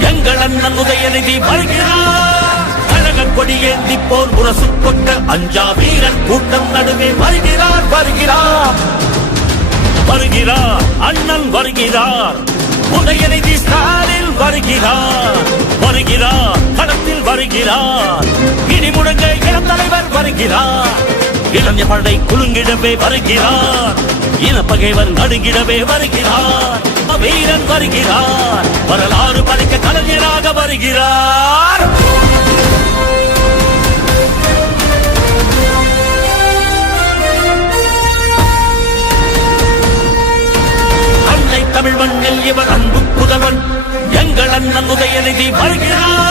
எங்கள் அண்ணன் உதயநிதி வருகிறார். கழக கொடியேந்தி போர் முரசு கொண்ட அஞ்சா வீரன் கூட்டம் நடுவே வருகிறார் வருகிறார் வருகிறார். அண்ணன் வருகிறார். உதயநிதி ஸ்டாலின் வருகிறார் வருகிறார். களத்தில் வருகிறார். இனி முழங்க இளம் தலைவர் வருகிறார். இளைஞர் படை குலுங்கிடவே வருகிறார். இனப்பகைவர் நடுங்கிடவே வருகிறார். வீரன் வருகிறார். வரலாறு படைக்க கலைஞராக வருகிறார். அன்னை தமிழ் மண்ணில் இவர் அன்பு புதல்வன் எங்கள் அண்ணன் உதயநிதி வருகிறார்.